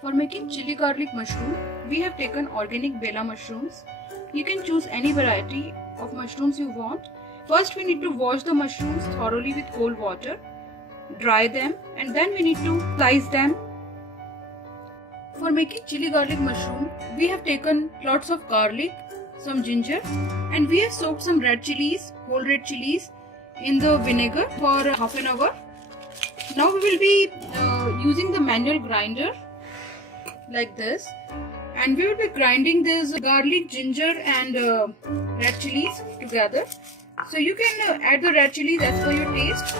For making chili garlic mushroom, we have taken organic bella mushrooms. You can choose any variety of mushrooms you want. First we need to wash the mushrooms thoroughly with cold water, dry them, and then we need to slice them. For making chili garlic mushroom, we have taken lots of garlic, some ginger, and we have soaked some red chilies, whole red chilies in the vinegar for half an hour. Now we will be using the manual grinder like this, and we will be grinding this garlic, ginger and red chilies together. So you can add the red chilies as per your taste.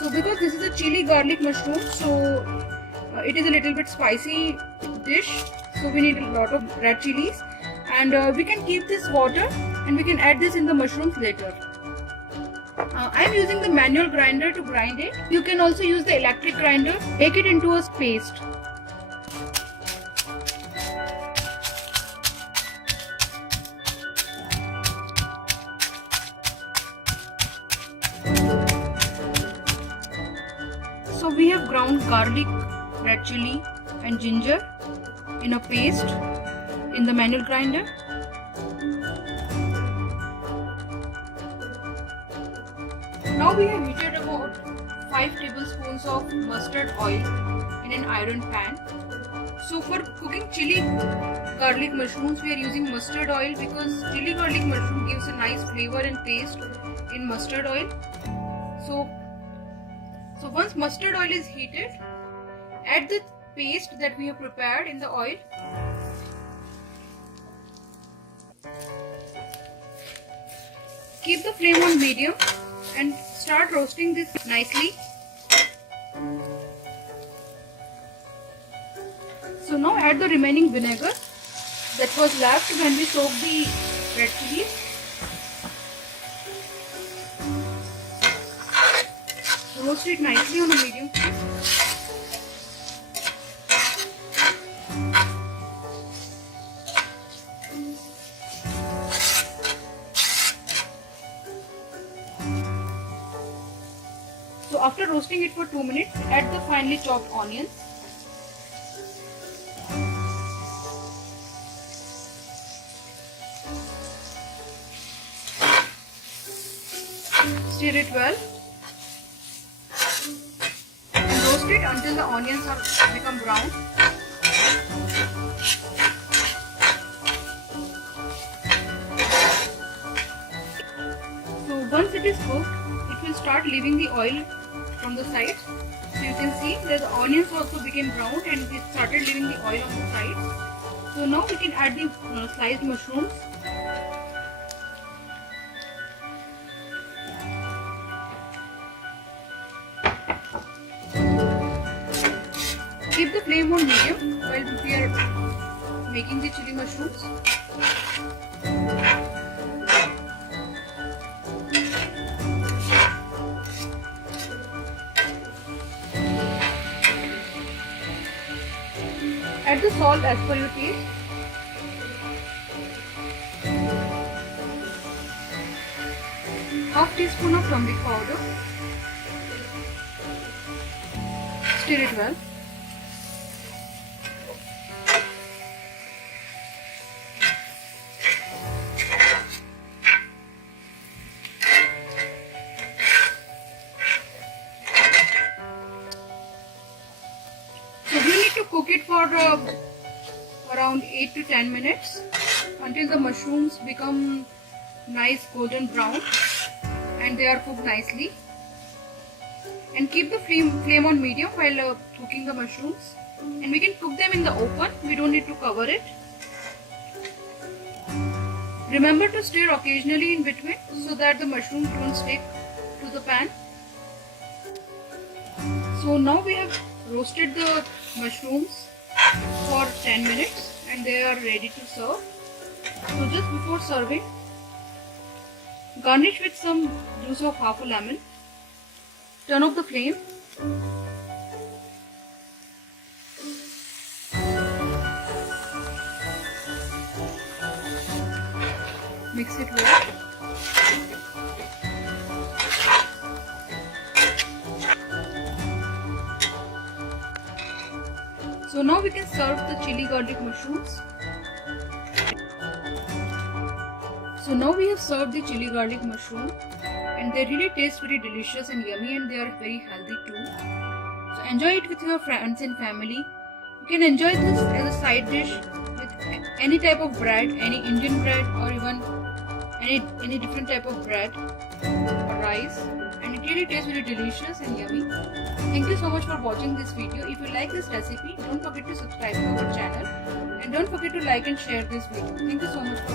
So because this is a chili garlic mushroom, so it is a little bit spicy dish, so we need a lot of red chilies, and we can keep this water and we can add this in the mushrooms later. I am using the manual grinder to grind it. You can also use the electric grinder. Make it into a paste. So we have ground garlic, red chili and ginger in a paste in the manual grinder. Now we have heated about 5 tablespoons of mustard oil in an iron pan. So for cooking chili garlic mushrooms, we are using mustard oil because chili garlic mushroom gives a nice flavor and taste in mustard oil. So once mustard oil is heated, add the paste that we have prepared in the oil. Keep the flame on medium and start roasting this nicely. So now add the remaining vinegar that was left when we soaked the red chilies. Roast it nicely on a medium flame. So after roasting it for 2 minutes, add the finely chopped onions. Stir it well and roast it until the onions have become brown. So once it is cooked, it will start leaving the oil from the sides. So you can see that the onions also became brown and it started leaving the oil on the sides. So now we can add the sliced mushrooms. Keep the flame on medium while we are making the chili mushrooms. Add the salt as per your taste. Half teaspoon of turmeric powder. Stir it well. Cook it for around 8 to 10 minutes until the mushrooms become nice golden brown and they are cooked nicely. And keep the flame on medium while cooking the mushrooms. And we can cook them in the open, we don't need to cover it. Remember to stir occasionally in between so that the mushrooms don't stick to the pan. So now we have roasted the mushrooms for 10 minutes and they are ready to serve. So just before serving, garnish with some juice of half a lemon. Turn off the flame. Mix it well. So now we can serve the chili garlic mushrooms. So now we have served the chili garlic mushroom and they really taste very delicious and yummy, and they are very healthy too. So enjoy it with your friends and family. You can enjoy this as a side dish with any type of bread, any Indian bread or even any different type of bread or rice, and it really tastes very delicious and yummy. Thank you so much for watching this video. If you like this recipe, don't forget to subscribe to our channel and don't forget to like and share this video. Thank you so much for